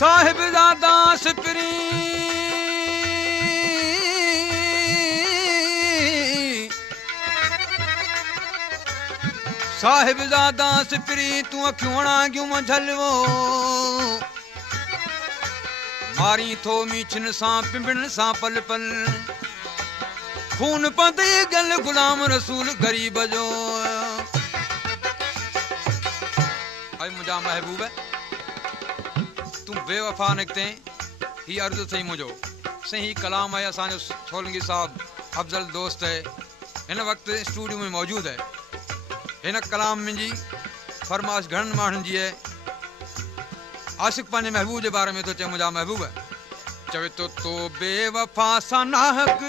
साहिबजादा सिपरी साहिबजादा सिपरी तू अखियों क्यों मझलवो मारी थो मीछन सा पिंबड़न सा पल पल खून पते गल गुलाम रसूल गरीब जो आई मुझा महबूब है तू बेवफा निकते ही अर्ज सही मुझो सही कलाम है असांजो सोलंगी साहब अफजल दोस्त है इन वक्त स्टूडियो में मौजूद है इन कलाम मुंहिंजी फरमाइश घणनि माण्हुनि जी है आशिक पंहिंजे महबूब जे बारे में तो चए मुंहिंजा महबूब है चवे तो बेवफा सा नाहक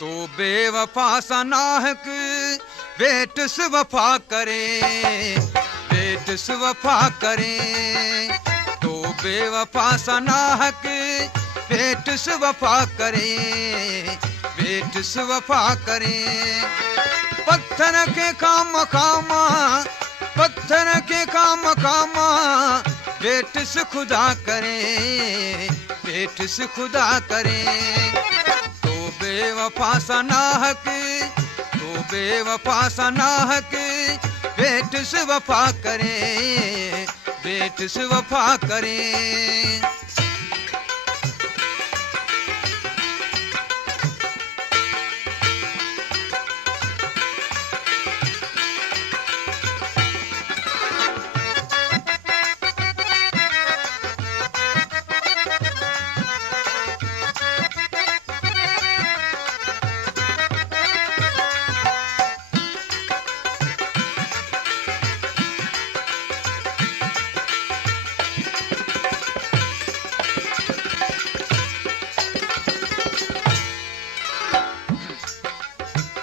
तो बेवफा सा नाहक बेटस वफा करे बेटस वफा करे तो बेवफा सा नाहक बेटस वफा करे बेटस वफा करे पत्थर के काम खामा पत्थर के काम खामा बेटस खुदा करे बेटस खुदा करे तो बेवफा सा नाहक तो बेवफा सा नाहक बेटस वफा करे बेटस वफा करे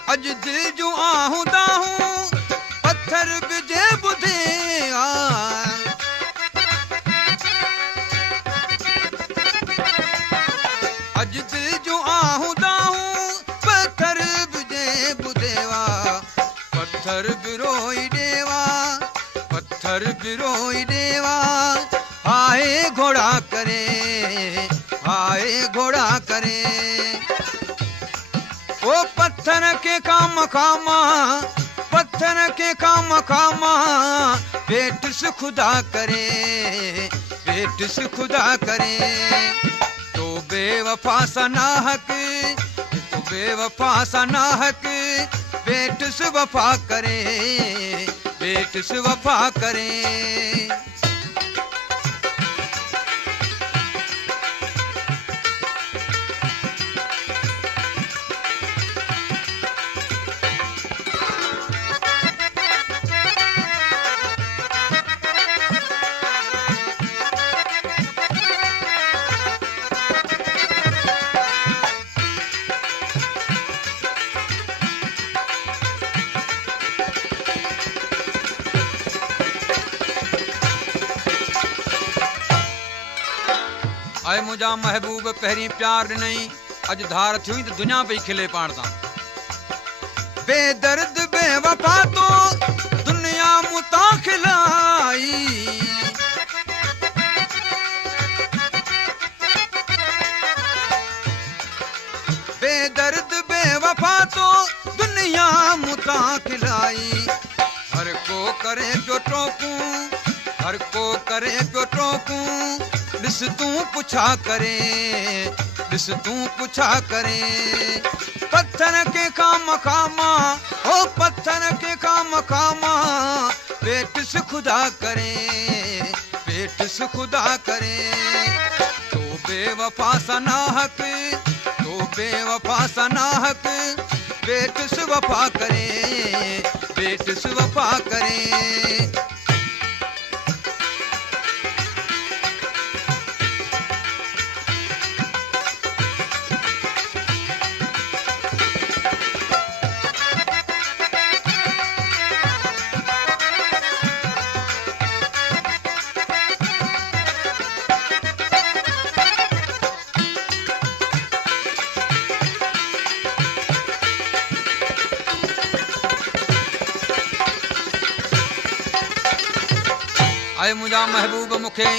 अज दिल जो आहूं दाहूं पत्थर बिजे बुधे अज दिल जो आहूं दाहूं पत्थर बिजे बुधेवा पत्थर बिरोई देवा पत्थर बिरोई देवा हाय घोड़ा करे हाय घोड़ा करे ओ पत्थर के काम खामा पत्थर के काम खामा बेटस खुदा करे बेटस खुदा करे तो बेवफा सा नाहक तो बेवफा सा नाहक बेटस वफा करे बेटस वफा करे आए मुझा महबूब पहिरीं प्यार नहीं अज धार थी तो दुनिया पे खिले पाण सा बेदर्द बेवफा तो दुनिया मुता खिलाई बेदर्द बेवफा तो दुनिया मुता खिलाई हर को करे जो टोकूं हर को करे जो टोकूं दिस तू पुछा करे दिस तू पुछा करे पत्थर के काम खामा ओ पत्थर के काम खामा बेटस खुदा करे बेटस खुदा करे तो बेवफा सा नाहक तो बेवफा सा नाहक बेटस वफा करे बेटस वफा करे आए मुंहिंजा महबूब मूंखे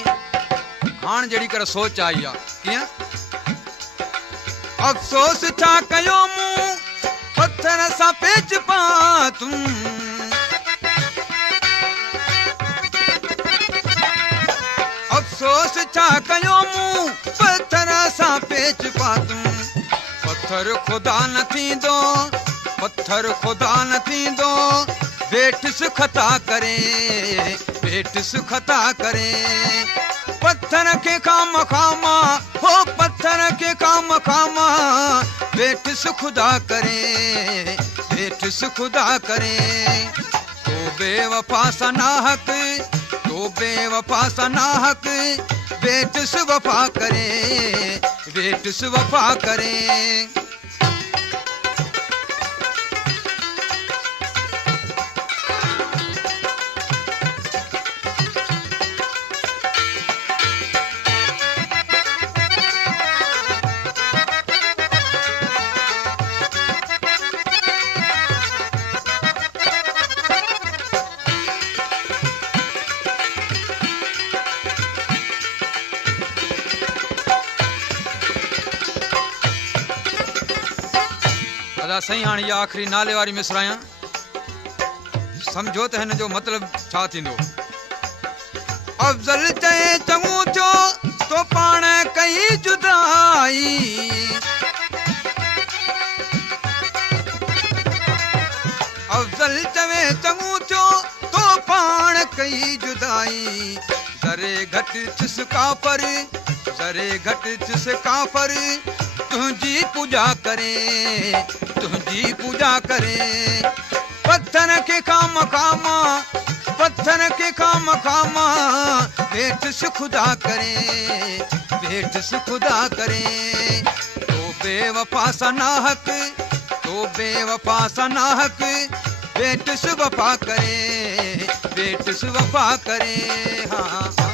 हाणे जहिड़ी कर सोच आई आहे कीअं अफ़सोस छा कयो मूं पत्थर सां पेच पातूं अफ़सोस छा कयो मूं पत्थर सां पेच पातूं पत्थर खुदा न थींदो पत्थर खुदा न थींदो वेठ सुखता करे वेठ सुखता करे पत्थर के काम खामा हो पत्थर के काम खामा वेठ सुखदा करे वेठ सुखदा करे तो बेवफा सा नाहक तो बेवफा सा नाहक वेठ सुवफा करे वेठ सुवफा करे सही हाणे इहा आख़िरी नाले वारी मिसरायां सम्झो त हिन जो मतिलबु छा थींदो अफ़ज़ल चए चङो थियो तो पाण कई जुदाई अफ़ज़ल चवे चङो थियो तो पाण कई जुदाई ज़रे घटि थिस काफ़र ज़रे घटि थिस काफ़र तुझी पूजा करे तुझी पूजा करे पत्थर के काम खामा पत्थर के काम खामा वेठ सुखदा करे वेठ सुखदा करे तो बेवफा सा नाहक तो बेवफा सा नाहक वेठ सुवफा करे वेठ सुवफा करे हाँ